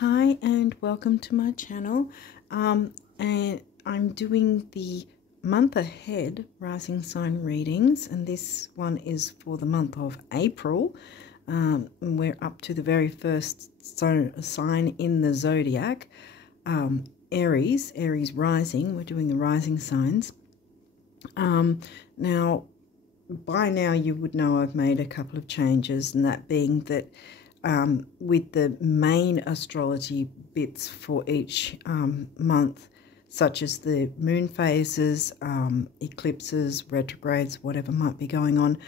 Hi and welcome to my channel. And I'm doing the month ahead rising sign readings, and this one is for the month of April. We're up to the very first sign in the zodiac, Aries rising. We're doing the rising signs. Now, by now you would know I've made a couple of changes, and that being that with the main astrology bits for each month, such as the moon phases, eclipses, retrogrades, whatever might be going on,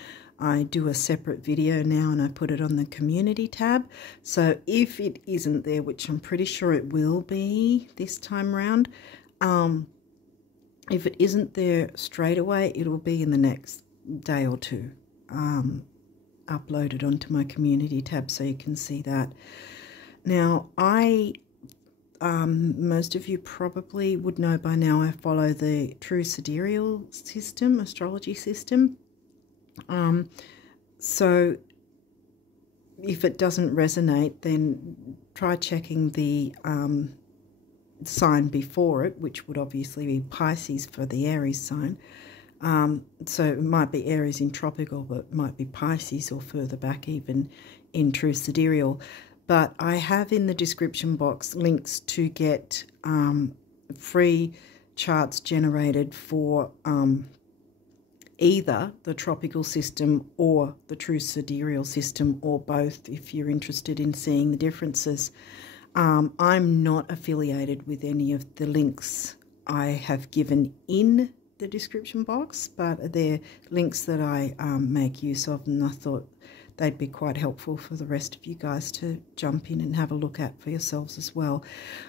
I do a separate video now and I put it on the community tab. So if it isn't there, which I'm pretty sure it will be this time around, if it isn't there straight away, it'll be in the next day or two. Uploaded onto my community tab so you can see that. Now, most of you probably would know by now I follow the true sidereal system, astrology system. So if it doesn't resonate, then try checking the sign before it, which would obviously be Pisces for the Aries sign. So it might be Aries in tropical, but it might be Pisces or further back even in true sidereal. But I have in the description box links to get free charts generated for either the tropical system or the true sidereal system, or both, if you're interested in seeing the differences. I'm not affiliated with any of the links I have given in the description box, but they're links that I make use of, and I thought they'd be quite helpful for the rest of you guys to jump in and have a look at for yourselves as well.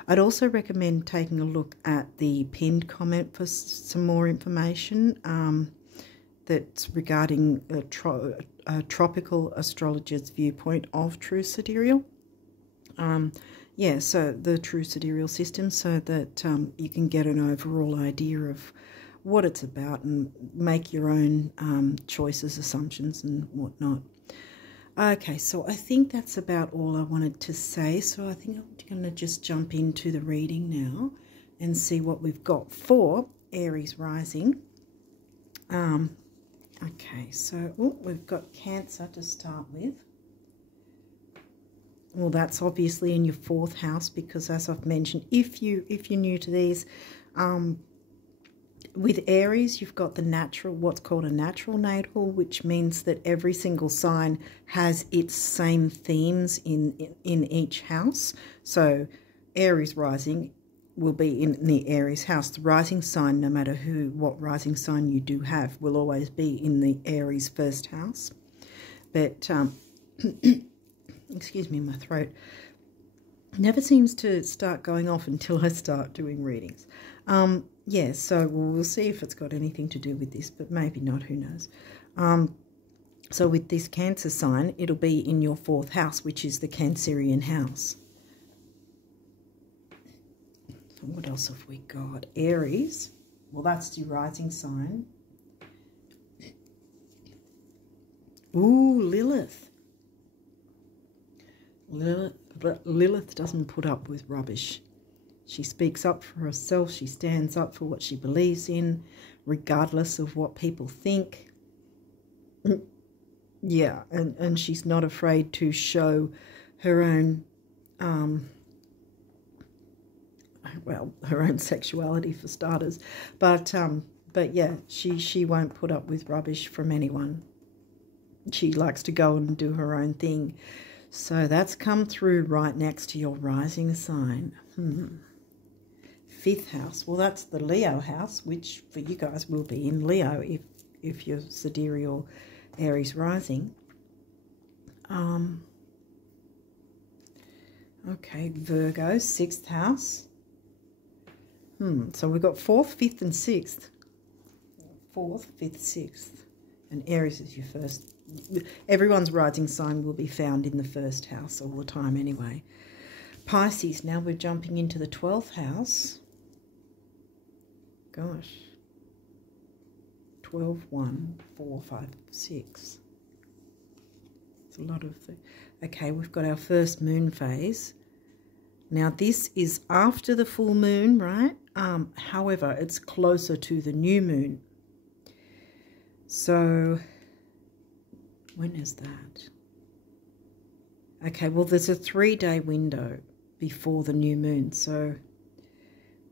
I'd also recommend taking a look at the pinned comment for some more information that's regarding a tropical astrologer's viewpoint of true sidereal. Yeah, so the true sidereal system, so that you can get an overall idea of what it's about and make your own choices, assumptions and whatnot. Okay, so I think that's about all I wanted to say. So I think I'm going to just jump into the reading now and see what we've got for Aries rising. Okay, so we've got Cancer to start with. Well, that's obviously in your fourth house, because as I've mentioned, if you're new to these, with Aries, you've got the natural, what's called a natural natal, which means that every single sign has its same themes in each house. So Aries rising will be in the Aries house. The rising sign, no matter what rising sign you do have, will always be in the Aries first house. But excuse me, my throat never seems to start going off until I start doing readings. Yeah, so we'll see if it's got anything to do with this, but maybe not, who knows. So with this Cancer sign, it'll be in your fourth house, which is the Cancerian house. So what else have we got? Aries, well, that's your rising sign. Ooh, Lilith. Lilith doesn't put up with rubbish. She speaks up for herself. She stands up for what she believes in, regardless of what people think. Yeah, and she's not afraid to show her own, well, her own sexuality for starters. But yeah, she won't put up with rubbish from anyone. She likes to go and do her own thing. So that's come through right next to your rising sign. Fifth house, well, that's the Leo house, which for you guys will be in Leo if you're sidereal Aries rising. Okay, Virgo, sixth house. So we've got fourth, fifth and sixth. Fourth, fifth, sixth. And Aries is your first. Everyone's rising sign will be found in the first house all the time anyway. Pisces, now we're jumping into the 12th house. Gosh. 12, 1, 4, 5, 6. It's a lot of... Okay, we've got our first moon phase. Now, this is after the full moon, right? However, it's closer to the new moon. So, when is that? Okay, well, there's a 3-day window before the new moon. So,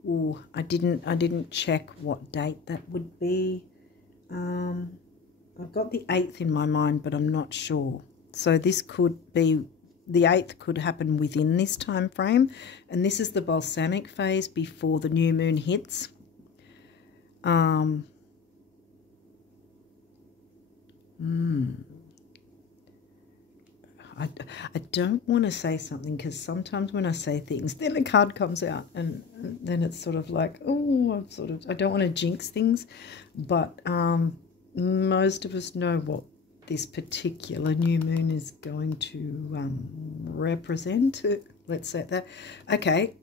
ooh, I didn't check what date that would be. I've got the 8th in my mind, but I'm not sure. So this could be, the 8th could happen within this time frame, and this is the balsamic phase before the new moon hits. I don't want to say something, because sometimes when I say things, then the card comes out, and then it's sort of like, oh, I don't want to jinx things, but most of us know what this particular new moon is going to represent. Let's say that. Okay,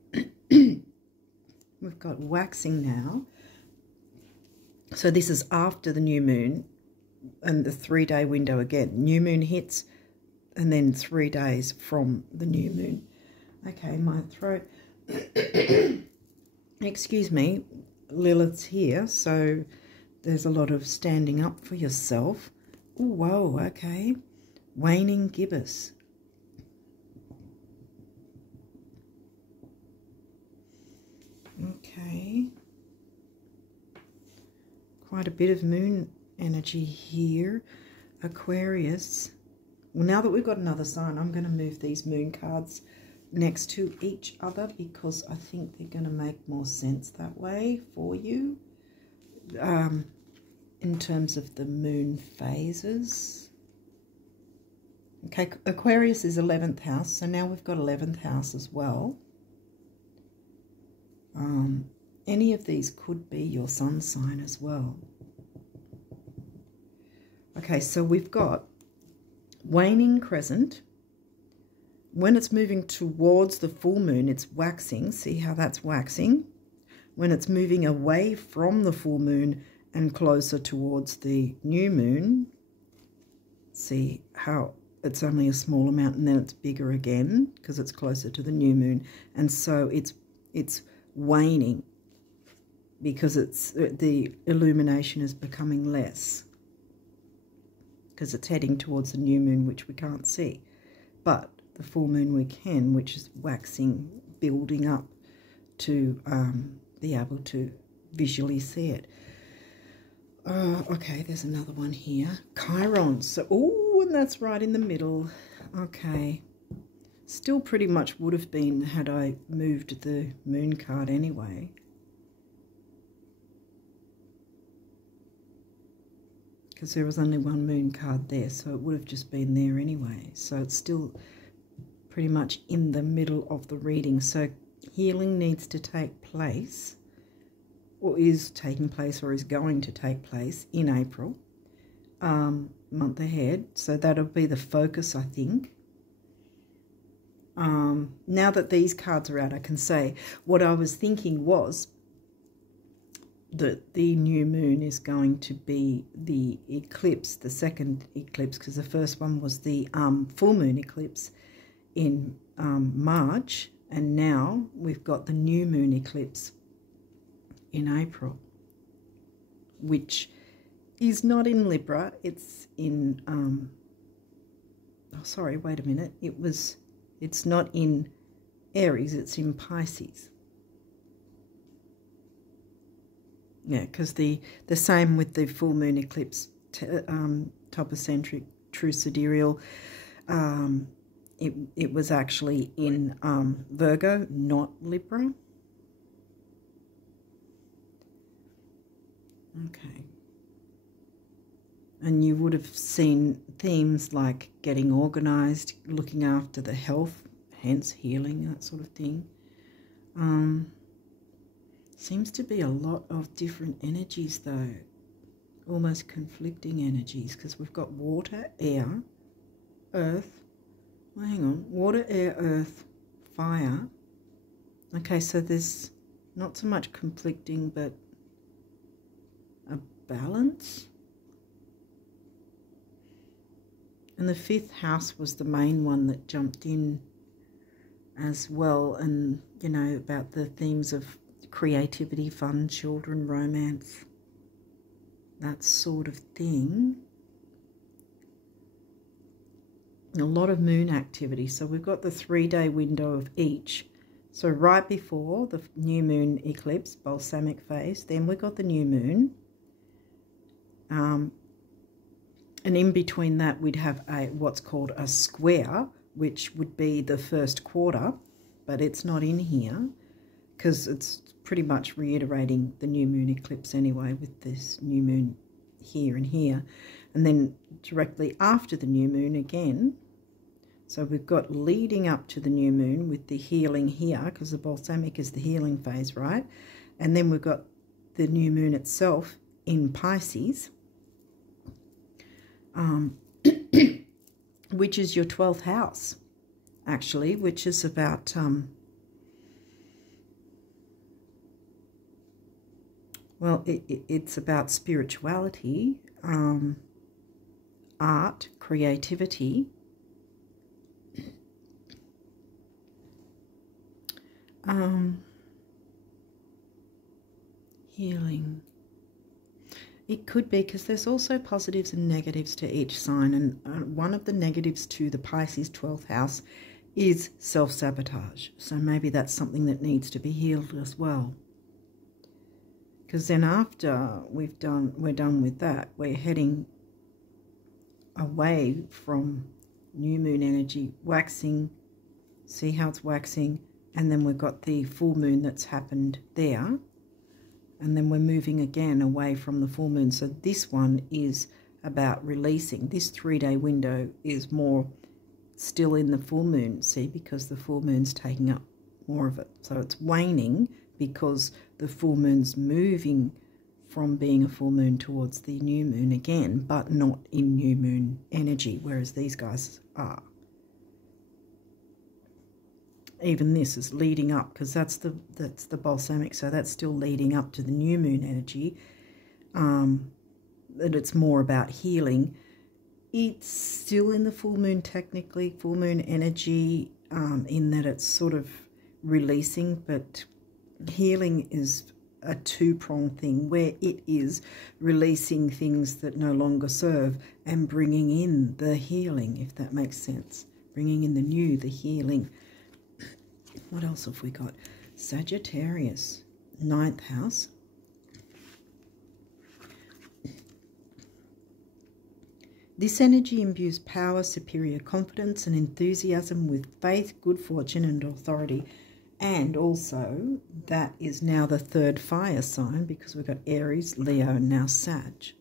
we've got waxing now. So this is after the new moon, and the 3-day window again. New moon hits, and then 3 days from the new moon. Okay, my throat. Excuse me, Lilith's here, so there's a lot of standing up for yourself. Oh, whoa, okay. Waning gibbous. Okay. Quite a bit of moon energy here. Aquarius. Well, now that we've got another sign, I'm going to move these moon cards next to each other, because I think they're going to make more sense that way for you. In terms of the moon phases. Okay, Aquarius is 11th house, so now we've got 11th house as well. Any of these could be your sun sign as well. Okay, so we've got waning crescent. When it's moving towards the full moon, it's waxing. See how that's waxing? When it's moving away from the full moon and closer towards the new moon, see how it's only a small amount, and then it's bigger again because it's closer to the new moon. And so it's waning because the illumination is becoming less, because it's heading towards the new moon, which we can't see. But the full moon we can, which is waxing, building up to be able to visually see it. Okay, there's another one here. Chiron. So, oh, and that's right in the middle. Okay. Still pretty much would have been had I moved the moon card anyway. Because there was only one moon card there, so it would have just been there anyway. So it's still pretty much in the middle of the reading. So healing needs to take place, or is taking place, or is going to take place in April, month ahead. So that'll be the focus, I think. Now that these cards are out, I can say what I was thinking was that the new moon is going to be the eclipse, the second eclipse, because the first one was the full moon eclipse in March, and now we've got the new moon eclipse in April, which is not in Libra, it's in oh sorry, wait a minute, it's not in Aries, it's in Pisces. Yeah, because the same with the full moon eclipse, topocentric, true sidereal, it was actually in Virgo, not Libra. Okay. And you would have seen themes like getting organised, looking after the health, hence healing, that sort of thing. Seems to be a lot of different energies though, almost conflicting energies, because we've got water, air, earth. Well, hang on, water, air, earth, fire. Okay, so there's not so much conflicting, but a balance. And the 5th house was the main one that jumped in as well, and, you know, about the themes of creativity, fun, children, romance, that sort of thing. A lot of moon activity. So we've got the 3-day window of each. So right before the new moon eclipse, balsamic phase, then we've got the new moon. And in between that, we'd have what's called a square, which would be the first quarter, but it's not in here because it's pretty much reiterating the new moon eclipse anyway, with this new moon here and here. And then directly after the new moon again, so we've got leading up to the new moon with the healing here, because the balsamic is the healing phase, right? And then we've got the new moon itself in Pisces, which is your 12th house, actually, which is about well, it's about spirituality, art, creativity, healing. It could be, because there's also positives and negatives to each sign, and one of the negatives to the Pisces 12th house is self-sabotage. So maybe that's something that needs to be healed as well. Because then after we're done with that, we're heading away from new moon energy, waxing. See how it's waxing? And then we've got the full moon that's happened there. And then we're moving again away from the full moon. So this one is about releasing. This 3-day window is more still in the full moon, see, because the full moon's taking up more of it. So it's waning because the full moon's moving from being a full moon towards the new moon again, but not in new moon energy, whereas these guys are. Even this is leading up, because that's the balsamic, so that's still leading up to the new moon energy. That it's more about healing. It's still in the full moon, technically, full moon energy, in that it's sort of releasing, but healing is a two-pronged thing, where it is releasing things that no longer serve and bringing in the healing, if that makes sense. Bringing in the new, the healing. What else have we got? Sagittarius, 9th house. This energy imbues power, superior confidence and enthusiasm with faith, good fortune and authority. And also, that is now the 3rd fire sign, because we've got Aries, Leo and now Sag.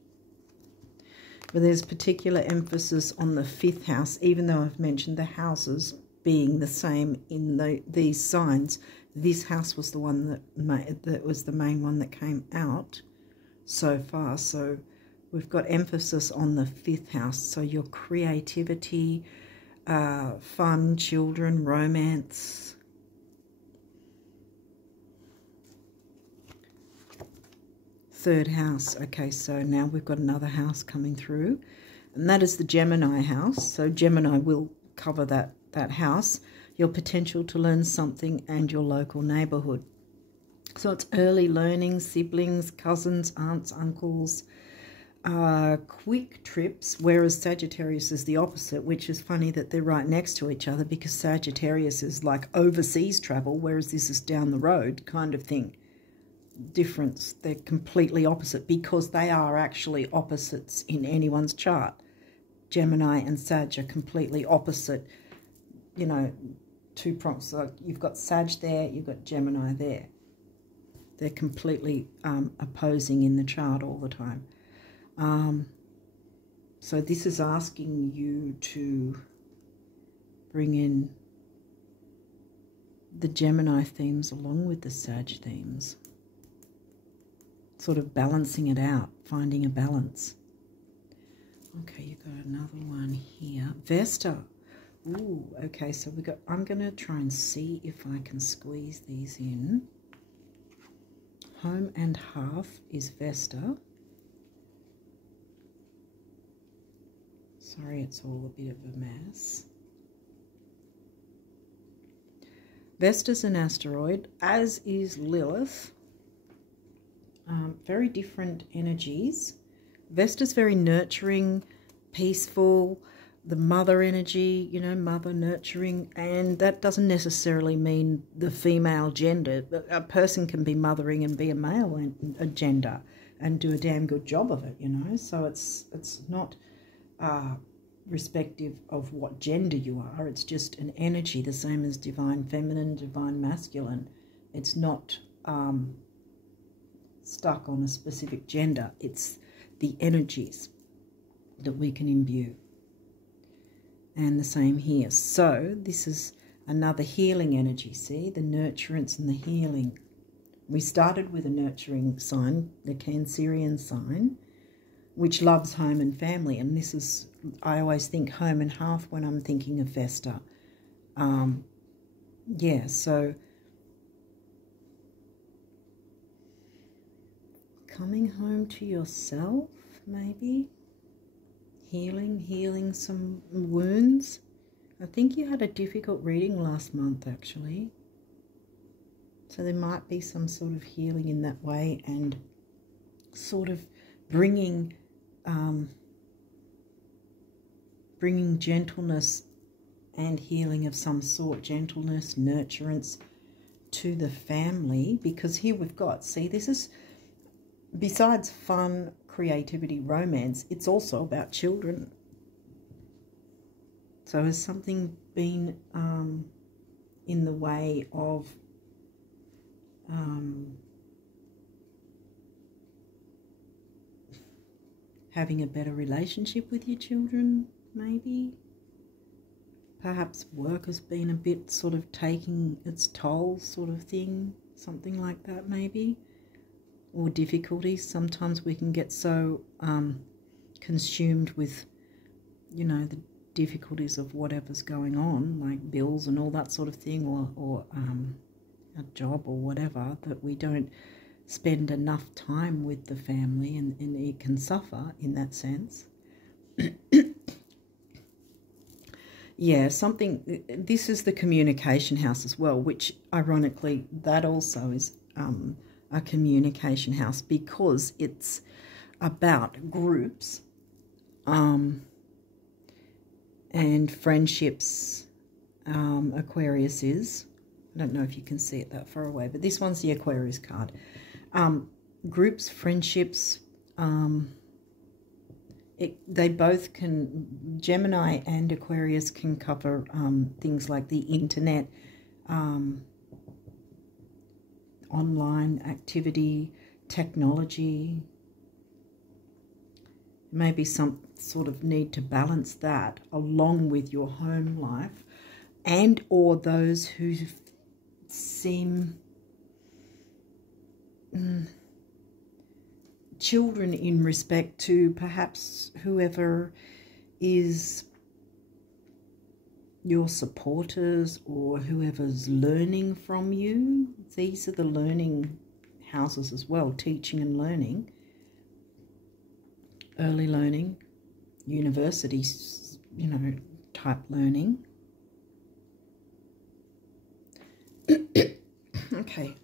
But there's particular emphasis on the 5th house, even though I've mentioned the houses being the same in these signs. This house was the one that was the main one that came out so far. So we've got emphasis on the 5th house. So your creativity, fun, children, romance. Third house. Okay, so now we've got another house coming through, and that is the Gemini house. So Gemini will cover that house, your potential to learn something and your local neighborhood. So it's early learning, siblings, cousins, aunts, uncles, quick trips, whereas Sagittarius is the opposite, which is funny that they're right next to each other, because Sagittarius is like overseas travel, whereas this is down the road kind of thing. Difference. They're completely opposite, because they are actually opposites in anyone's chart. Gemini and Sag are completely opposite, you know, two prongs. So you've got Sag there, you've got Gemini there. They're completely opposing in the chart all the time. So this is asking you to bring in the Gemini themes along with the Sag themes. Sort of balancing it out, finding a balance. Okay, you've got another one here. Vesta. Ooh, okay, so we got, I'm going to try and see if I can squeeze these in. Home and Hearth is Vesta. Sorry, it's all a bit of a mess. Vesta's an asteroid, as is Lilith. Very different energies. Vesta's very nurturing, peaceful, the mother energy, you know, mother nurturing, and that doesn't necessarily mean the female gender. A person can be mothering and be a male a gender and do a damn good job of it, you know. So it's not respective of what gender you are. It's just an energy, the same as divine feminine, divine masculine. It's not stuck on a specific gender. It's the energies that we can imbue. And the same here. So this is another healing energy, see? The nurturance and the healing. We started with a nurturing sign, the Cancerian sign, which loves home and family. And this is, I always think home and hearth when I'm thinking of Vesta. Yeah, so coming home to yourself, maybe. Healing some wounds. I think you had a difficult reading last month, actually. So there might be some sort of healing in that way, and sort of bringing gentleness and healing of some sort, gentleness, nurturance to the family, because here we've got, see, this is, besides fun, creativity, romance, it's also about children. So has something been in the way of having a better relationship with your children, maybe? Perhaps work has been a bit sort of taking its toll, sort of thing, something like that maybe. Or difficulties. Sometimes we can get so consumed with, you know, the difficulties of whatever's going on, like bills and all that sort of thing, or a job or whatever, that we don't spend enough time with the family, and it can suffer in that sense. Yeah, something, this is the communication house as well, which ironically that also is a communication house, because it's about groups and friendships. Aquarius is, I don't know if you can see it that far away, but this one's the Aquarius card. Groups, friendships, they both can, Gemini and Aquarius can cover things like the internet, online activity, technology. Maybe some sort of need to balance that along with your home life, and or those who seem children in respect to perhaps whoever is your supporters or whoever's learning from you. These are the learning houses as well, teaching and learning, early learning, universities, you know, type learning. Okay,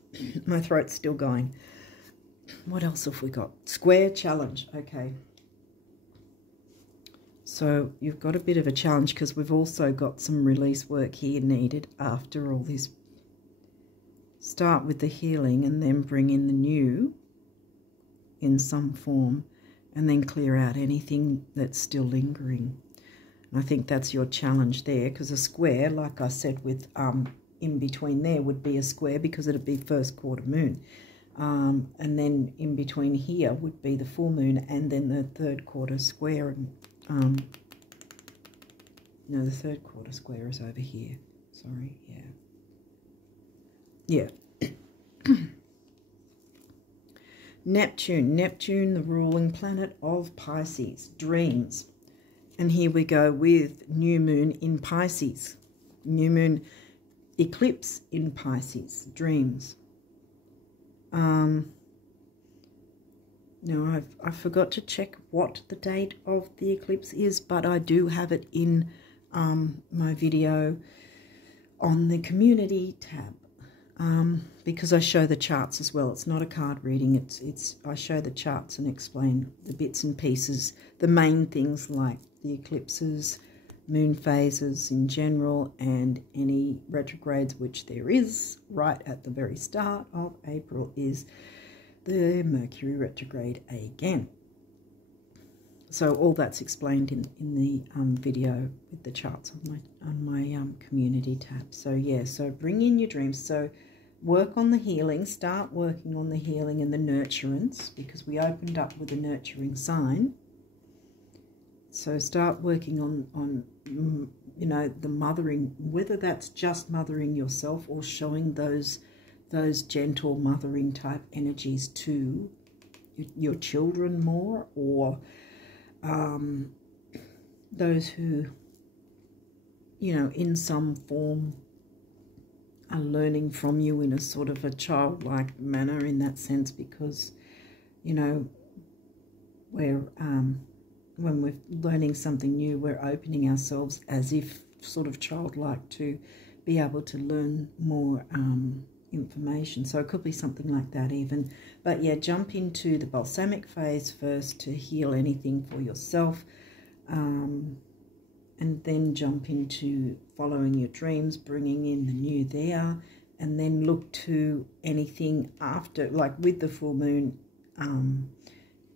my throat's still going. What else have we got? Square challenge, okay. So you've got a bit of a challenge because we've also got some release work here needed after all this. Start with the healing and then bring in the new in some form, and then clear out anything that's still lingering. And I think that's your challenge there, because a square, like I said, with in between there would be a square because it'd be first quarter moon. And then in between here would be the full moon, and then the third quarter square. No, the third quarter square is over here. Sorry, yeah. Neptune, the ruling planet of Pisces, dreams. And here we go with new moon in Pisces. New moon eclipse in Pisces, dreams. No, I forgot to check what the date of the eclipse is, but I do have it in my video on the community tab, because I show the charts as well. It's not a card reading. I show the charts and explain the bits and pieces, the main things like the eclipses, moon phases in general, and any retrogrades, which there is right at the very start of April, is the Mercury retrograde again. So all that's explained in the video with the charts on my community tab. So yeah, so bring in your dreams. So work on the healing. Start working on the healing and the nurturance, because we opened up with a nurturing sign. So start working on you know, the mothering, whether that's just mothering yourself or showing those gentle mothering type energies to your children more, or those who, you know, in some form are learning from you in a sort of a childlike manner in that sense, because, you know, we're when we're learning something new, we're opening ourselves as if sort of childlike to be able to learn more information. So it could be something like that even. But yeah, jump into the balsamic phase first to heal anything for yourself, and then jump into following your dreams, bringing in the new there, and then look to anything after, like with the full moon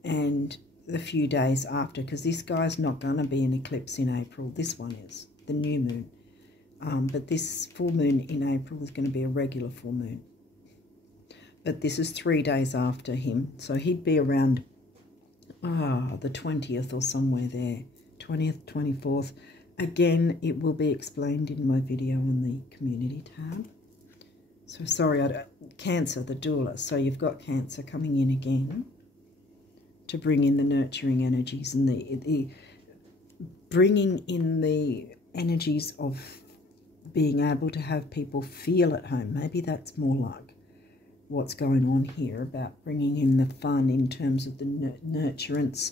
and the few days after, because this guy's not going to be an eclipse in April. This one is the new moon. But this full moon in April is going to be a regular full moon. But this is 3 days after him. So he'd be around the 20th or somewhere there. 20th, 24th. Again, it will be explained in my video on the community tab. So sorry, Cancer, the doula. So you've got Cancer coming in again to bring in the nurturing energies and the bringing in the energies of being able to have people feel at home. Maybe that's more like what's going on here, about bringing in the fun in terms of the nurturance.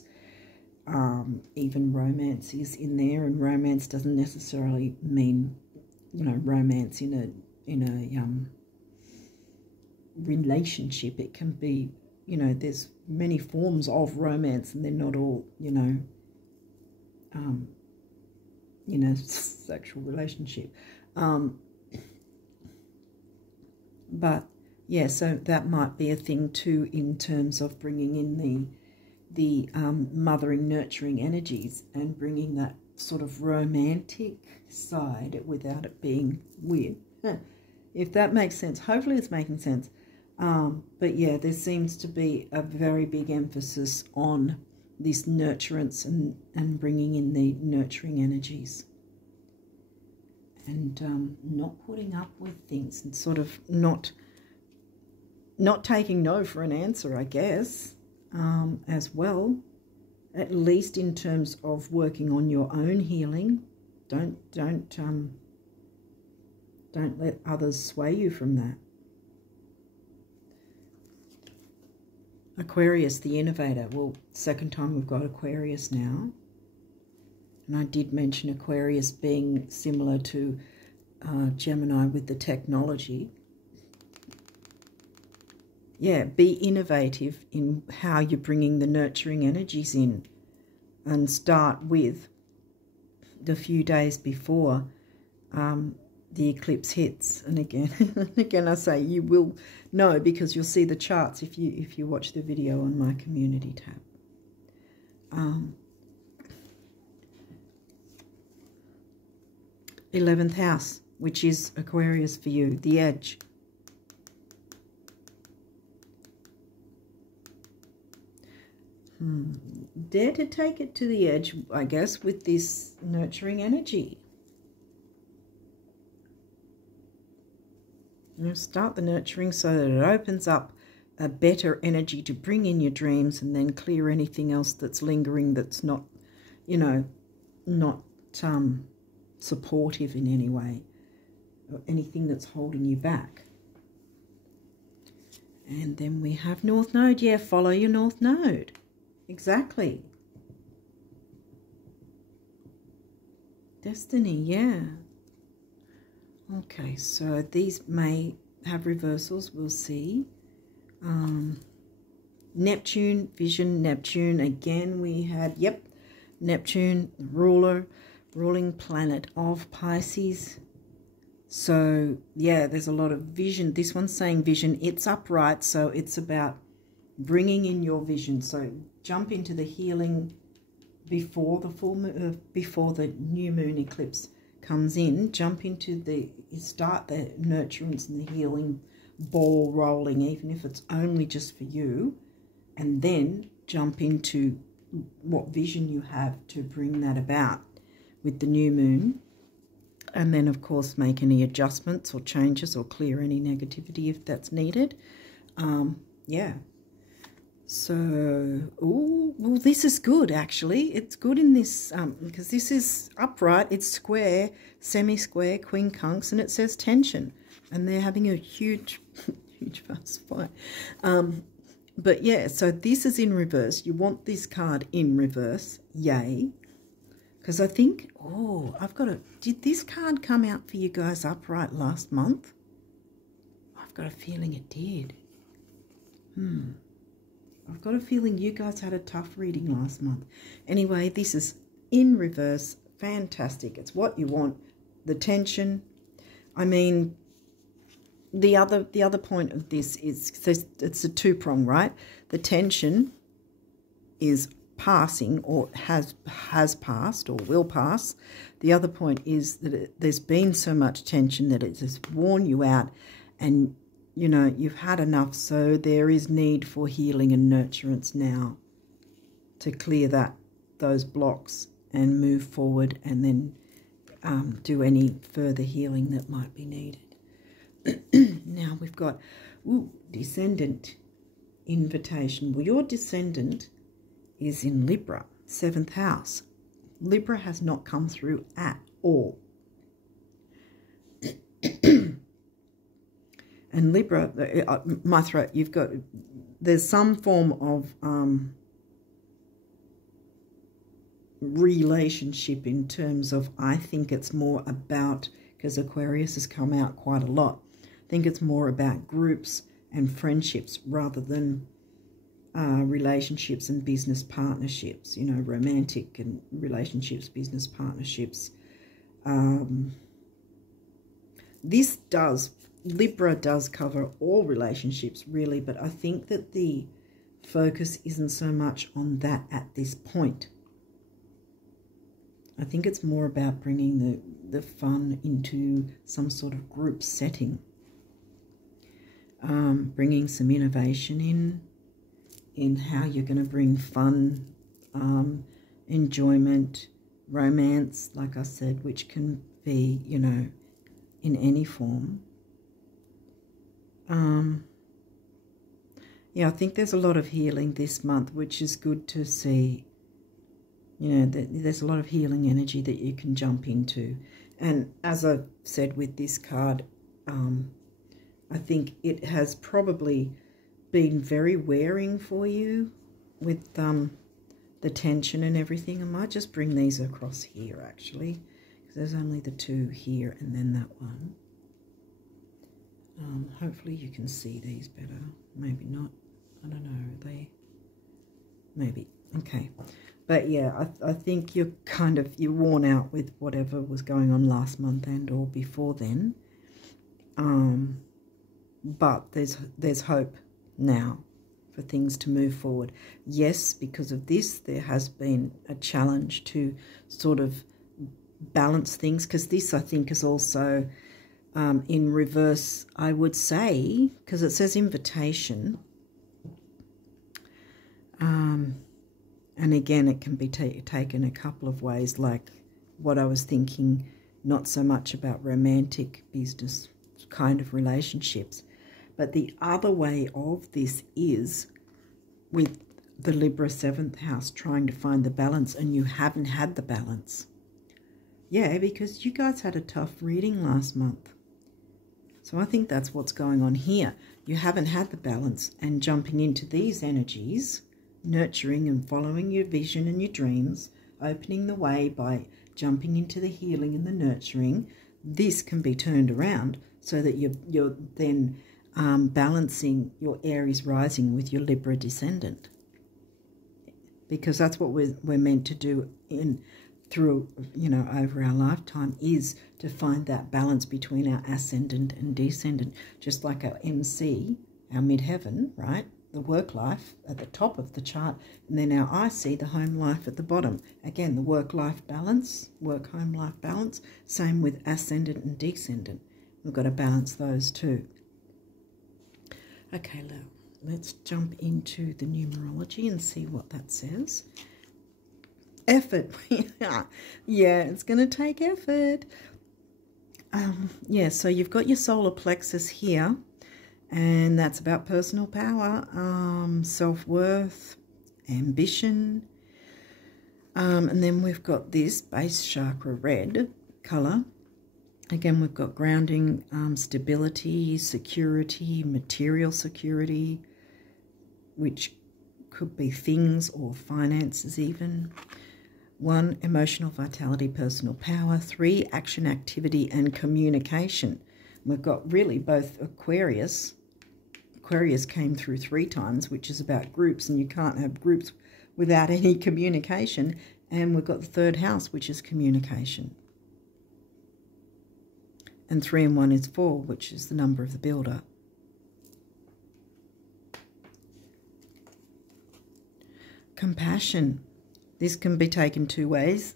Even romance is in there, and romance doesn't necessarily mean, you know, romance in a relationship. It can be, you know, there's many forms of romance, and they're not all, you know, sexual relationship. But yeah, so that might be a thing too in terms of bringing in the mothering, nurturing energies and bringing that sort of romantic side without it being weird. If that makes sense. Hopefully it's making sense. But yeah, there seems to be a very big emphasis on this nurturance and bringing in the nurturing energies. And not putting up with things, and sort of not taking no for an answer, I guess, as well. At least in terms of working on your own healing. Don't let others sway you from that. Aquarius, the innovator. Well, second time we've got Aquarius now. And I did mention Aquarius being similar to Gemini with the technology. Yeah, be innovative in how you're bringing the nurturing energies in. And start with the few days before the eclipse hits. And again I say, you will know, because you'll see the charts if you watch the video on my community tab. 11th house, which is Aquarius for you, the edge. Dare to take it to the edge, I guess, with this nurturing energy. You know, start the nurturing so that it opens up a better energy to bring in your dreams, and then clear anything else that's lingering, that's not, you know, not supportive in any way, or anything that's holding you back. And then we have North Node. Yeah, follow your North Node. Exactly. Destiny, yeah. Okay, so these may have reversals, we'll see. Neptune, vision, Neptune. Again, we had, yep, Neptune, ruling planet of Pisces. So, yeah, there's a lot of vision. This one's saying vision. It's upright, so it's about bringing in your vision. So jump into the healing before the full moon, before the new moon eclipse comes in. Jump into start the nurturance and the healing ball rolling, even if it's only just for you, and then jump into what vision you have to bring that about with the new moon. And then, of course, make any adjustments or changes or clear any negativity if that's needed. Yeah. So, ooh, well, this is good, actually. It's good in this, because this is upright, it's square, semi-square, quincunx, and it says tension. And they're having a huge, huge fuss fight. But, yeah, so this is in reverse. You want this card in reverse. Yay. Because I think, oh, did this card come out for you guys upright last month? I've got a feeling it did. I've got a feeling you guys had a tough reading last month. Anyway, this is in reverse. Fantastic. It's what you want. The tension. I mean, the other point of this is, it's a two-prong, right? The tension is passing, or has passed or will pass. The other point is that there's been so much tension that it has worn you out, and you know you've had enough, so there is need for healing and nurturance now to clear those blocks and move forward, and then do any further healing that might be needed. Now we've got descendant invitation. Well, your descendant is in Libra, 7th house. Libra has not come through at all. And Libra, my throat, there's some form of relationship in terms of, I think it's more about, because Aquarius has come out quite a lot, I think it's more about groups and friendships rather than relationships and business partnerships, you know, romantic and relationships, business partnerships. Libra does cover all relationships, really, but I think that the focus isn't so much on that at this point. I think it's more about bringing the fun into some sort of group setting, bringing some innovation in how you're going to bring fun, enjoyment, romance, like I said, which can be, you know, in any form. Yeah, I think there's a lot of healing this month, which is good to see. You know, there's a lot of healing energy that you can jump into. And as I've said with this card, I think it has probably been very wearing for you with the tension and everything. I might just bring these across here, actually, because there's only the two here and then that one. Hopefully you can see these better. Maybe not. I don't know. Maybe. Okay. But yeah, I think you're worn out with whatever was going on last month and or before then. But there's hope now for things to move forward. Yes, because of this, there has been a challenge to sort of balance things, because this, I think, is also in reverse, I would say, because it says invitation. And again, it can be taken a couple of ways, like what I was thinking, not so much about romantic business kind of relationships. But the other way of this is with the Libra 7th house trying to find the balance, and you haven't had the balance. Yeah, because you guys had a tough reading last month. So I think that's what's going on here. You haven't had the balance, and jumping into these energies, nurturing and following your vision and your dreams, opening the way by jumping into the healing and the nurturing, this can be turned around so that you're then balancing your Aries rising with your Libra descendant, because that's what we're meant to do through, you know, over our lifetime, is to find that balance between our ascendant and descendant, just like our MC, our midheaven, right? The work life at the top of the chart, and then our IC, the home life, at the bottom. Again, the work-life balance, work-home life balance, same with ascendant and descendant. We've got to balance those too. Okay, now let's jump into the numerology and see what that says. Effort. Yeah, it's going to take effort. Yeah, so you've got your solar plexus here, and that's about personal power, self-worth, ambition. And then we've got this base chakra, red colour. Again, we've got grounding, stability, security, material security, which could be things or finances even. 1, emotional vitality, personal power. 3, action, activity, and communication. We've got really both Aquarius. Aquarius came through 3 times, which is about groups, and you can't have groups without any communication. And we've got the 3rd house, which is communication. And 3 and 1 is 4, which is the number of the builder. Compassion. This can be taken 2 ways.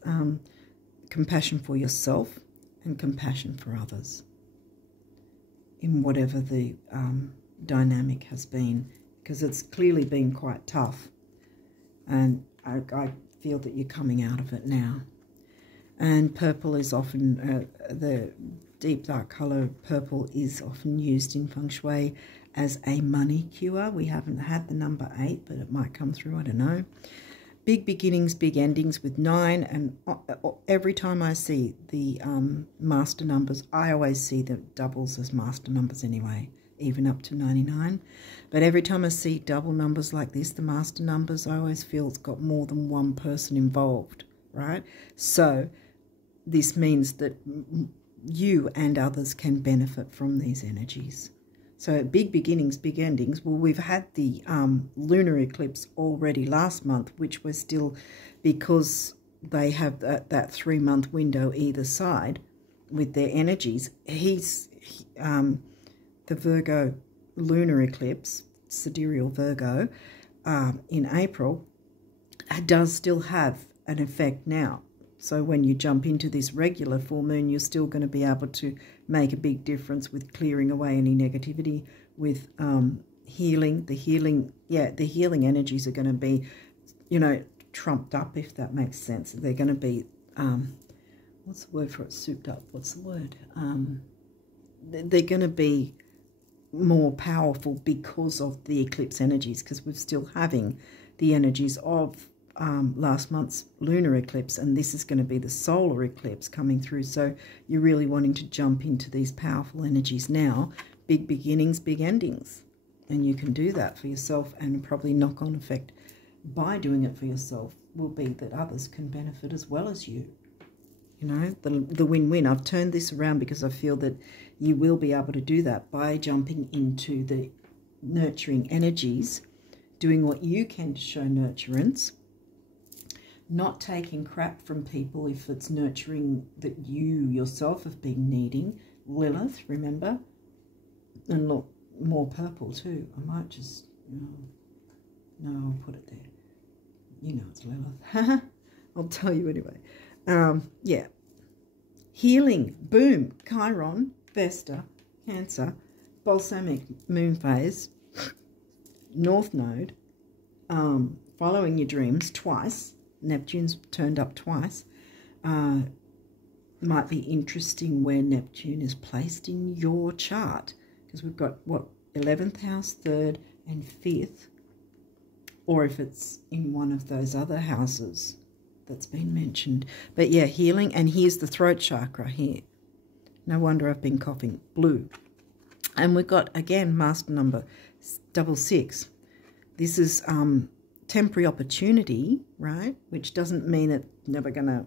Compassion for yourself and compassion for others, in whatever the dynamic has been, because it's clearly been quite tough. And I feel that you're coming out of it now. And purple is often, the deep dark colour purple is often used in feng shui as a money cure. We haven't had the number 8, but it might come through, I don't know. Big beginnings, big endings with 9. And every time I see the master numbers, I always see the doubles as master numbers anyway, even up to 99. But every time I see double numbers like this, the master numbers, I always feel it's got more than one person involved, right? So this means that you and others can benefit from these energies. So big beginnings, big endings. Well, we've had the lunar eclipse already last month, which was still, because they have that 3-month window either side with their energies. The Virgo lunar eclipse, sidereal Virgo, in April, does still have an effect now. So when you jump into this regular full moon, you're still going to be able to make a big difference with clearing away any negativity, with healing. The healing energies are going to be, you know, trumped up, if that makes sense. They're going to be, what's the word for it? Souped up. What's the word? They're going to be more powerful because of the eclipse energies, because we're still having the energies of last month's lunar eclipse, and this is going to be the solar eclipse coming through. So you're really wanting to jump into these powerful energies now. Big beginnings, big endings. And you can do that for yourself, and probably knock-on effect by doing it for yourself will be that others can benefit as well as you. You know, the win-win. I've turned this around because I feel that you will be able to do that by jumping into the nurturing energies, doing what you can to show nurturance, not taking crap from people if it's nurturing that you yourself have been needing. Lilith, remember? And look, more purple too. I might just, no, I'll put it there. You know it's Lilith. I'll tell you anyway. Yeah. Healing, boom, Chiron, Vesta, Cancer, balsamic moon phase, North Node, following your dreams twice. Neptune's turned up twice. Might be interesting where Neptune is placed in your chart, because we've got, what, 11th house, 3rd and 5th, or if it's in one of those other houses that's been mentioned. But yeah, healing, and here's the throat chakra here. No wonder I've been coughing. Blue. And we've got, again, master number 66. This is temporary opportunity, right? Which doesn't mean it's never going to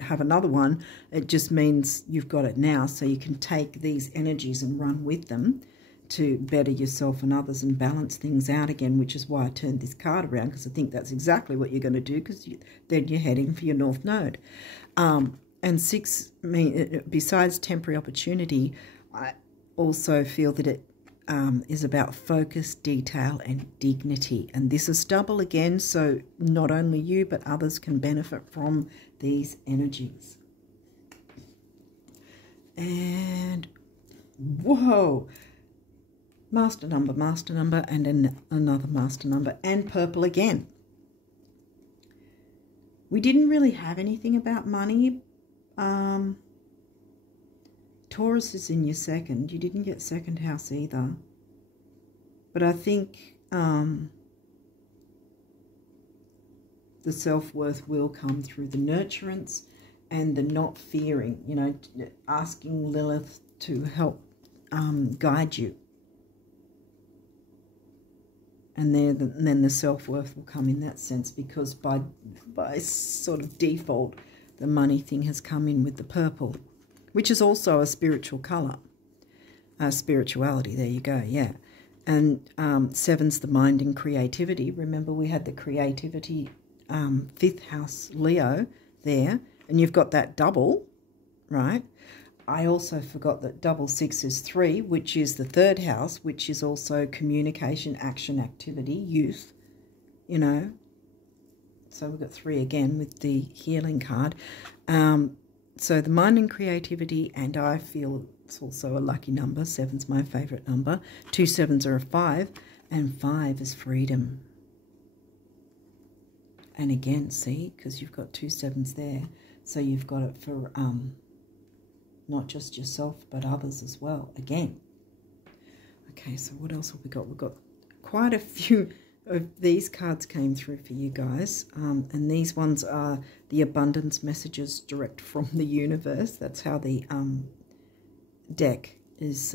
have another one, it just means you've got it now, so you can take these energies and run with them to better yourself and others and balance things out again, which is why I turned this card around, because I think that's exactly what you're going to do, because then you're heading for your North Node. And 6, besides temporary opportunity, I also feel that it is about focus, detail, and dignity. And this is double again, so not only you, but others can benefit from these energies. And, whoa! Master number, and then another master number, and purple again. We didn't really have anything about money. Taurus is in your second. You didn't get second house either. But I think the self-worth will come through the nurturance and the not fearing, you know, asking Lilith to help guide you. And then the self-worth will come in that sense, because by sort of default, the money thing has come in with the purple, which is also a spiritual colour. Spirituality, there you go, yeah. And 7's the mind and creativity. Remember, we had the creativity 5th house Leo there, and you've got that double, right? I also forgot that double 6 is 3, which is the 3rd house, which is also communication, action, activity, youth, you know. So we've got 3 again with the healing card. So the mind and creativity, and I feel it's also a lucky number. 7's my favourite number. 2 7s are a 5, and 5 is freedom. And again, see, because you've got 2 7s there, so you've got it for not just yourself, but others as well, again. Okay, so what else have we got? We've got quite a few of these cards came through for you guys, and these ones are the abundance messages direct from the universe. That's how the deck is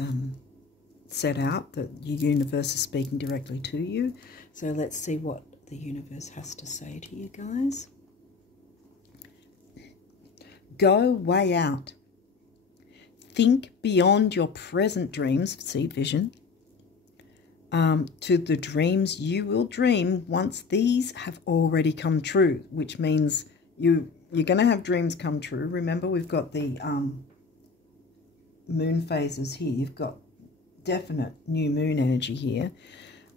set out, that your universe is speaking directly to you. So let's see what the universe has to say to you guys. Go way out. Think beyond your present dreams, see vision, to the dreams you will dream once these have already come true, which means you're going to have dreams come true. Remember, we've got the moon phases here. You've got definite new moon energy here.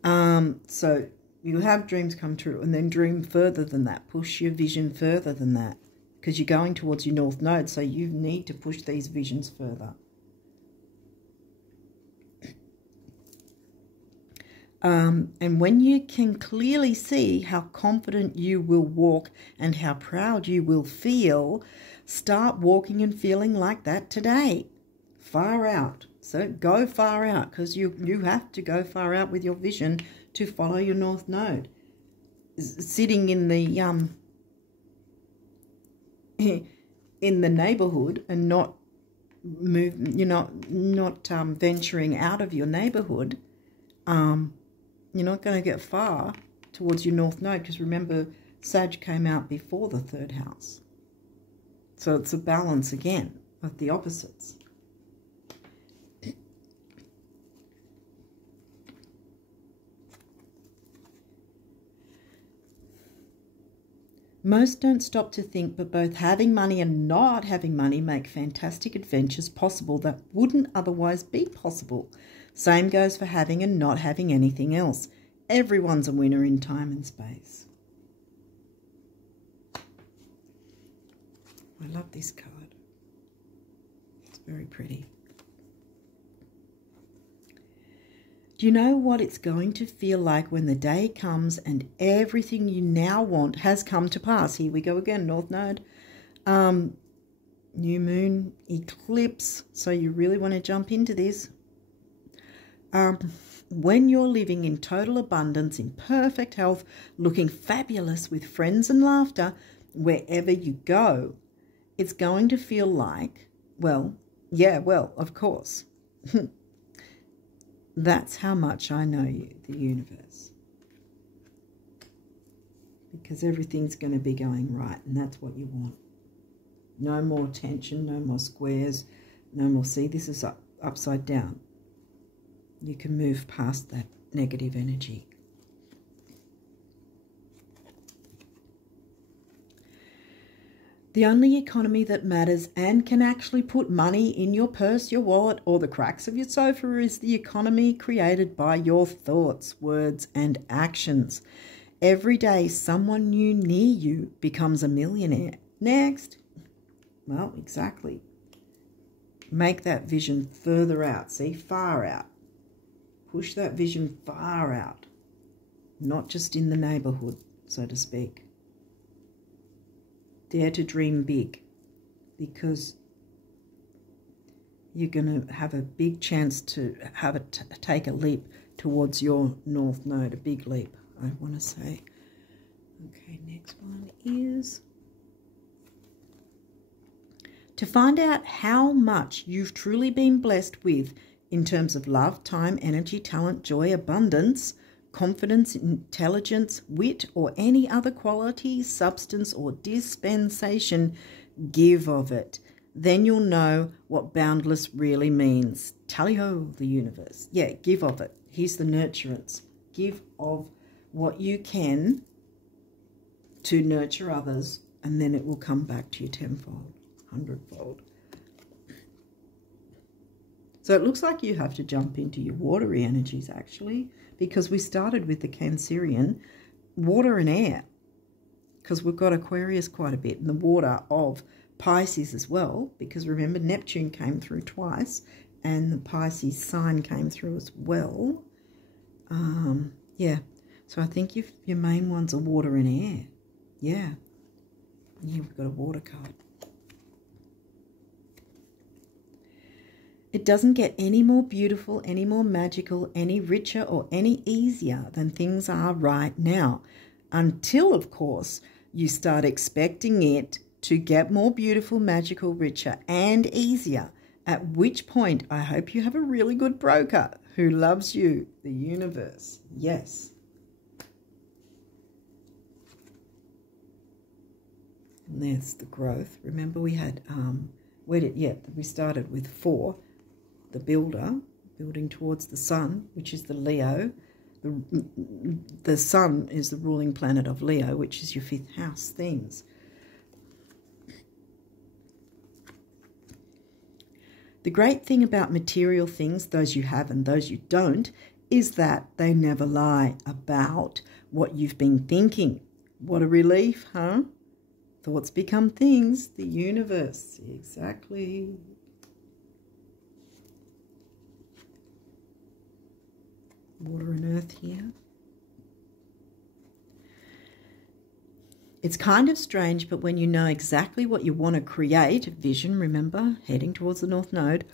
So you'll have dreams come true, and then dream further than that. Push your vision further than that, because you're going towards your North Node, so you need to push these visions further. And when you can clearly see how confident you will walk and how proud you will feel, start walking and feeling like that today. Far out. So go far out, because you have to go far out with your vision to follow your North Node. Sitting in the neighborhood and not venturing out of your neighborhood, you're not going to get far towards your North Node, because remember, Sag came out before the 3rd house. So it's a balance again of the opposites. Most don't stop to think, but both having money and not having money make fantastic adventures possible that wouldn't otherwise be possible. Same goes for having and not having anything else. Everyone's a winner in time and space. I love this card. It's very pretty. Do you know what it's going to feel like when the day comes and everything you now want has come to pass? Here we go again, North Node. New moon, eclipse. So you really want to jump into this. When you're living in total abundance, in perfect health, looking fabulous with friends and laughter, wherever you go, it's going to feel like, well, yeah, well, of course. That's how much I know you, the universe. Because everything's going to be going right, and that's what you want. No more tension, no more squares, no more. See, this is upside down. You can move past that negative energy. The only economy that matters and can actually put money in your purse, your wallet, or the cracks of your sofa is the economy created by your thoughts, words, and actions. Every day, someone new near you becomes a millionaire. Next. Well, exactly. Make that vision further out. See, far out. Push that vision far out. Not just in the neighborhood, so to speak. Dare to dream big, because you're going to have a big chance to have it take a leap towards your North Node, a big leap, I want to say. Okay, next one is to find out how much you've truly been blessed with in terms of love, time, energy, talent, joy, abundance, confidence, intelligence, wit, or any other quality, substance, or dispensation. Give of it. Then you'll know what boundless really means. Tally-ho, the universe. Yeah, give of it. Here's the nurturance. Give of what you can to nurture others, and then it will come back to you tenfold, hundredfold. So it looks like you have to jump into your watery energies, actually, because we started with the Cancerian, water and air, because we've got Aquarius quite a bit, and the water of Pisces as well, because remember, Neptune came through twice, and the Pisces sign came through as well. Yeah, so I think your main ones are water and air. Yeah, we've got a water card. It doesn't get any more beautiful, any more magical, any richer, or any easier than things are right now. Until, of course, you start expecting it to get more beautiful, magical, richer, and easier. At which point, I hope you have a really good broker who loves you, the universe. Yes. And there's the growth. Remember we had, we started with 4. The builder, building towards the sun, which is the Leo. The sun is the ruling planet of Leo, which is your 5th house themes. The great thing about material things, those you have and those you don't, is that they never lie about what you've been thinking. What a relief, huh? Thoughts become things, the universe. Exactly. Water and earth here. It's kind of strange, but when you know exactly what you want to create, vision, remember, heading towards the North Node,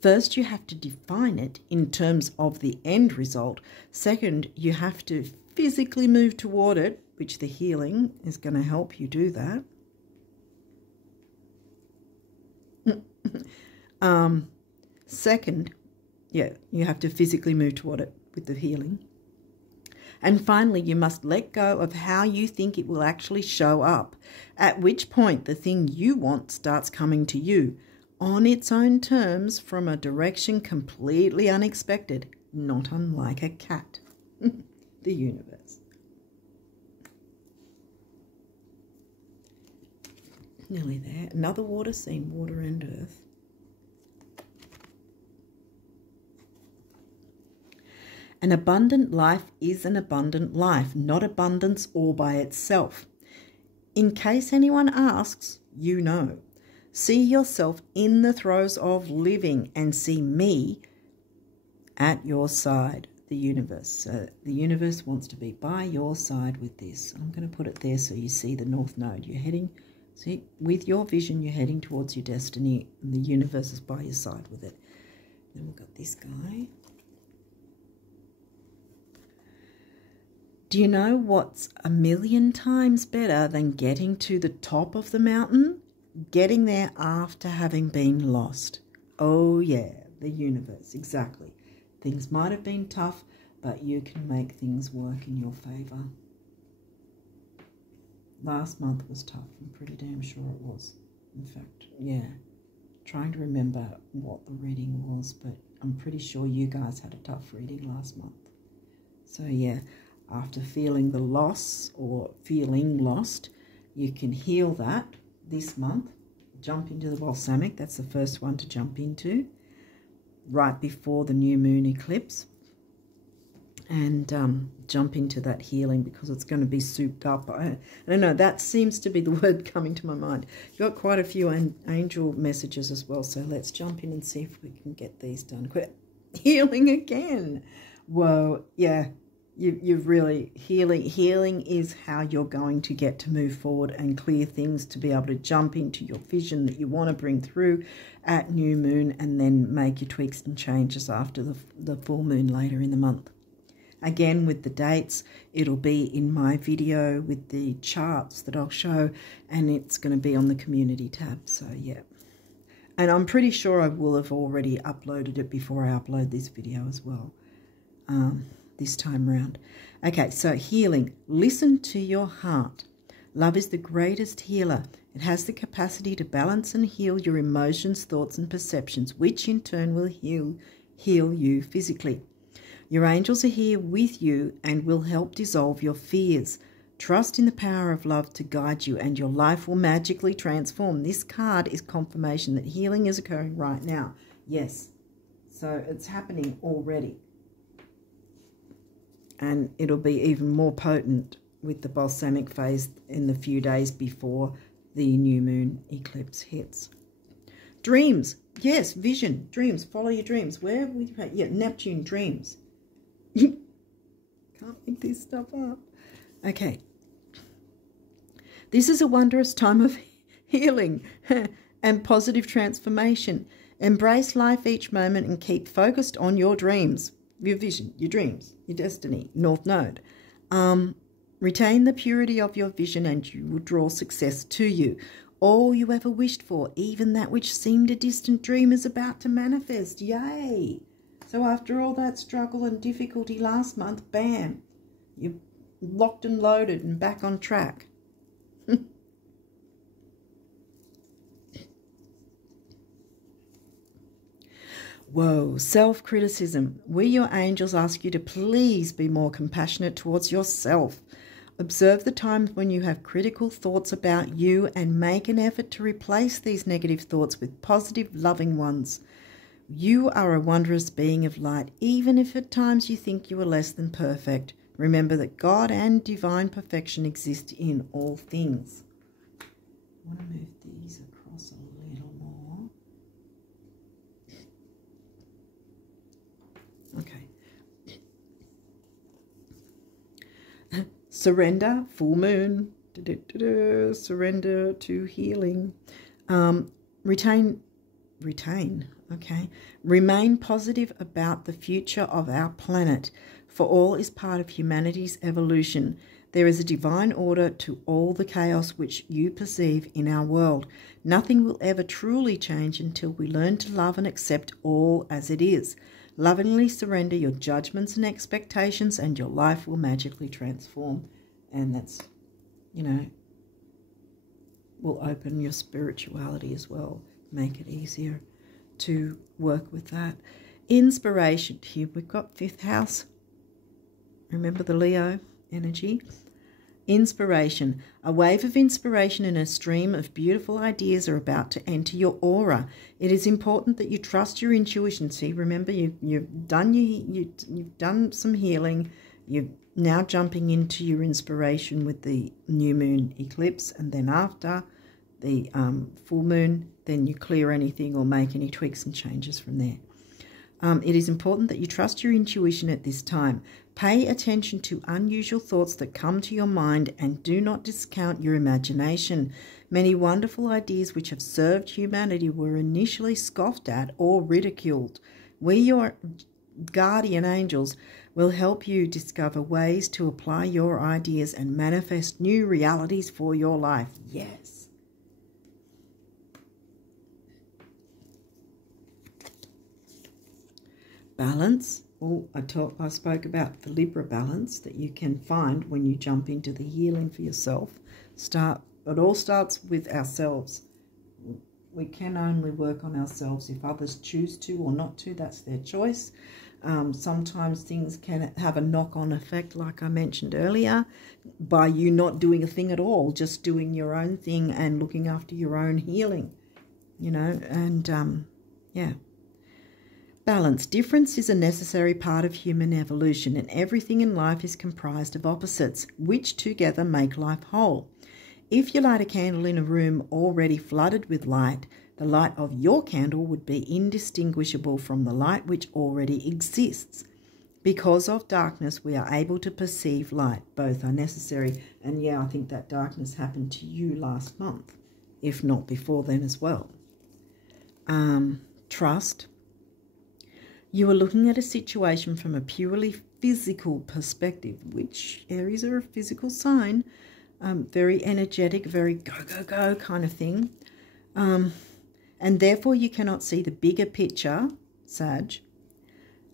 first you have to define it in terms of the end result. Second, you have to physically move toward it, which the healing is going to help you do that. Second, you have to physically move toward it with the healing. And finally, you must let go of how you think it will actually show up, at which point the thing you want starts coming to you on its own terms from a direction completely unexpected, not unlike a cat. The universe. Nearly there. Another water scene, water and earth. An abundant life is an abundant life, not abundance all by itself. In case anyone asks, you know. See yourself in the throes of living and see me at your side, the universe. So the universe wants to be by your side with this. I'm going to put it there so you see the North Node. You're heading, see, with your vision, you're heading towards your destiny, and the universe is by your side with it. Then we've got this guy. Do you know what's 1,000,000 times better than getting to the top of the mountain? Getting there after having been lost. Oh yeah, the universe, exactly. Things might have been tough, but you can make things work in your favour. Last month was tough, I'm pretty damn sure it was. In fact, yeah, trying to remember what the reading was, but I'm pretty sure you guys had a tough reading last month. So yeah, after feeling the loss or feeling lost, you can heal that this month. Jump into the balsamic. That's the first one to jump into right before the new moon eclipse. And jump into that healing, because it's going to be souped up. I don't know, that seems to be the word coming to my mind. You've got quite a few angel messages as well, so let's jump in and see if we can get these done. Quit healing again. Whoa, yeah, you've really, healing is how you're going to get to move forward and clear things, to be able to jump into your vision that you want to bring through at new moon, and then make your tweaks and changes after the full moon later in the month. Again, with the dates, it'll be in my video with the charts that I'll show, and it's going to be on the community tab. So, yeah. And I'm pretty sure I will have already uploaded it before I upload this video as well, this time round. Okay, so healing. Listen to your heart. Love is the greatest healer. It has the capacity to balance and heal your emotions, thoughts, and perceptions, which in turn will heal you physically. Your angels are here with you and will help dissolve your fears. Trust in the power of love to guide you, and your life will magically transform. This card is confirmation that healing is occurring right now. Yes, so it's happening already. And it'll be even more potent with the balsamic phase in the few days before the new moon eclipse hits. Dreams. Yes, vision, dreams. Follow your dreams. Where have we... Yeah, Neptune, dreams. Can't make this stuff up. Okay. This is a wondrous time of healing and positive transformation. Embrace life each moment and keep focused on your dreams, your vision, your dreams, your destiny, North Node. Retain the purity of your vision and you will draw success to you. All you ever wished for, even that which seemed a distant dream, is about to manifest. Yay! So after all that struggle and difficulty last month, bam, you're locked and loaded and back on track. Whoa, self-criticism. We, your angels, ask you to please be more compassionate towards yourself. Observe the times when you have critical thoughts about you and make an effort to replace these negative thoughts with positive, loving ones. You are a wondrous being of light, even if at times you think you are less than perfect. Remember that God and divine perfection exist in all things. I want to move these across a little more. Okay. Surrender, full moon. Surrender to healing. Retain. Okay. Remain positive about the future of our planet, for all is part of humanity's evolution. There is a divine order to all the chaos which you perceive in our world. Nothing will ever truly change until we learn to love and accept all as it is. Lovingly surrender your judgments and expectations and your life will magically transform. And that's, will open your spirituality as well, make it easier to work with that. Inspiration. Here we've got 5th house. Remember the Leo energy. Inspiration. A wave of inspiration and a stream of beautiful ideas are about to enter your aura. It is important that you trust your intuition. See, remember you've done some healing. You're now jumping into your inspiration with the new moon eclipse, and then after the full moon, then you clear anything or make any tweaks and changes from there. It is important that you trust your intuition at this time. Pay attention to unusual thoughts that come to your mind and do not discount your imagination. Many wonderful ideas which have served humanity were initially scoffed at or ridiculed. We, your guardian angels, will help you discover ways to apply your ideas and manifest new realities for your life. Yes. Balance. Oh, I spoke about the Libra balance that you can find when you jump into the healing for yourself. It all starts with ourselves. We can only work on ourselves. If others choose to or not to, that's their choice. Sometimes things can have a knock-on effect, like I mentioned earlier, by you not doing a thing at all, just doing your own thing and looking after your own healing, you know, and yeah. Balance. Difference is a necessary part of human evolution, and everything in life is comprised of opposites, which together make life whole. If you light a candle in a room already flooded with light, the light of your candle would be indistinguishable from the light which already exists. Because of darkness, we are able to perceive light. Both are necessary. And yeah, I think that darkness happened to you last month, if not before then as well. Trust. You are looking at a situation from a purely physical perspective, which Aries are a physical sign, very energetic, very go, go, go kind of thing. And therefore you cannot see the bigger picture, Sag,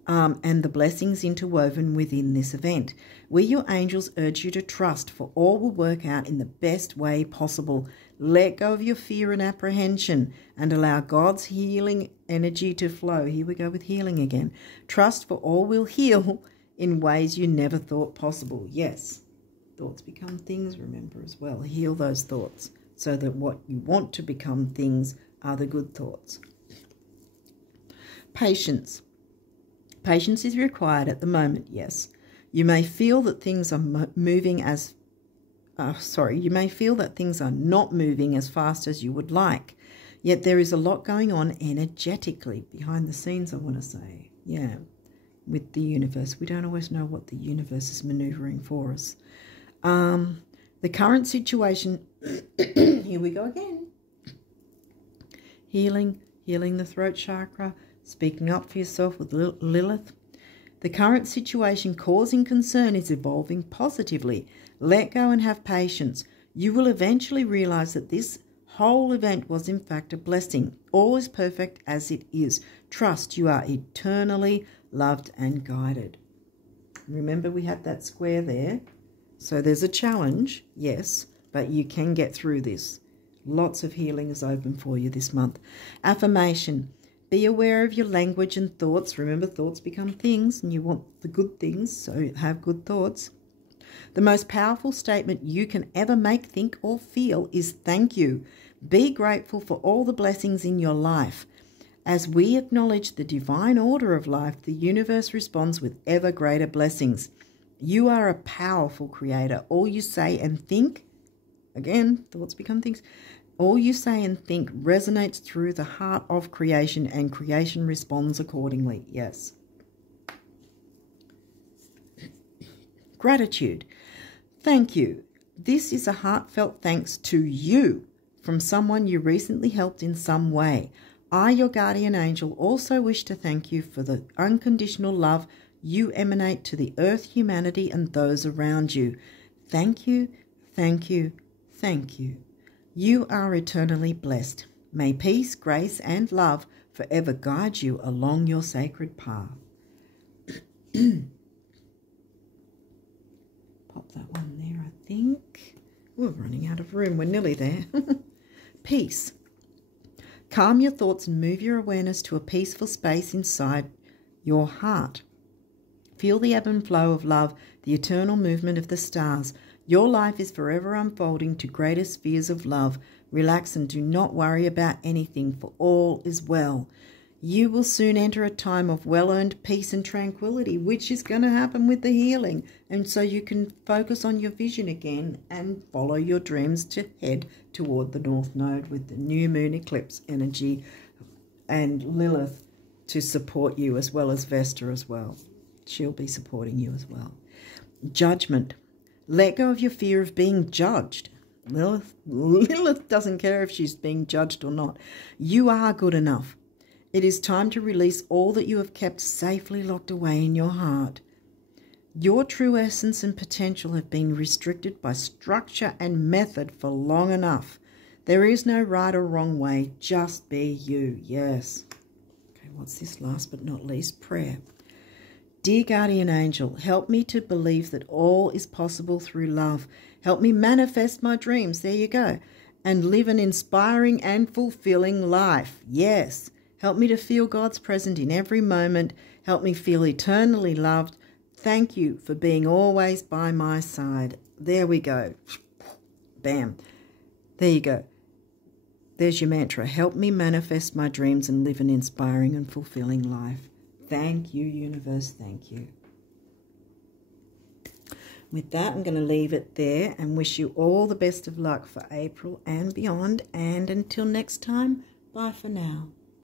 and the blessings interwoven within this event. We, your angels, urge you to trust, for all will work out in the best way possible. Let go of your fear and apprehension and allow God's healing energy to flow. Here we go with healing again. Trust, for all will heal in ways you never thought possible. Yes, thoughts become things, remember as well. Heal those thoughts so that what you want to become things are the good thoughts. Patience. Patience is required at the moment, yes. You may feel that things are you may feel that things are not moving as fast as you would like. Yet there is a lot going on energetically, behind the scenes, I want to say. Yeah, with the universe. We don't always know what the universe is maneuvering for us. The current situation, here we go again. Healing the throat chakra, speaking up for yourself with Lilith. The current situation causing concern is evolving positively. Let go and have patience. You will eventually realize that this whole event was in fact a blessing. All is perfect as it is. Trust, you are eternally loved and guided. Remember, we had that square there. So there's a challenge, yes, but you can get through this. Lots of healing is open for you this month. Affirmation. Be aware of your language and thoughts. Remember, thoughts become things, and you want the good things, so have good thoughts. The most powerful statement you can ever make, think, or feel is thank you. Be grateful for all the blessings in your life. As we acknowledge the divine order of life, the universe responds with ever greater blessings. You are a powerful creator. All you say and think, again, thoughts become things. All you say and think resonates through the heart of creation, and creation responds accordingly. Yes. Gratitude. Thank you. This is a heartfelt thanks to you from someone you recently helped in some way. I, your guardian angel, also wish to thank you for the unconditional love you emanate to the earth, humanity, and those around you. Thank you, thank you, thank you. You are eternally blessed. May peace, grace, and love forever guide you along your sacred path. Pop that one there, I think. We're running out of room. We're nearly there. Peace. Calm your thoughts and move your awareness to a peaceful space inside your heart. Feel the ebb and flow of love, the eternal movement of the stars. Your life is forever unfolding to greater spheres of love. Relax and do not worry about anything, for all is well. You will soon enter a time of well-earned peace and tranquility, which is going to happen with the healing. And so you can focus on your vision again and follow your dreams to head toward the North Node with the new moon eclipse energy and Lilith to support you, as well as Vesta as well. She'll be supporting you as well. Judgment. Let go of your fear of being judged. Lilith doesn't care if she's being judged or not. You are good enough. It is time to release all that you have kept safely locked away in your heart. Your true essence and potential have been restricted by structure and method for long enough. There is no right or wrong way. Just be you. Yes. Okay, what's this last but not least? Prayer. Dear Guardian Angel, help me to believe that all is possible through love. Help me manifest my dreams. There you go. and live an inspiring and fulfilling life. Yes. Help me to feel God's presence in every moment. Help me feel eternally loved. Thank you for being always by my side. There we go. Bam. There you go. There's your mantra. Help me manifest my dreams and live an inspiring and fulfilling life. Thank you, universe. Thank you. With that, I'm going to leave it there and wish you all the best of luck for April and beyond. And until next time, bye for now.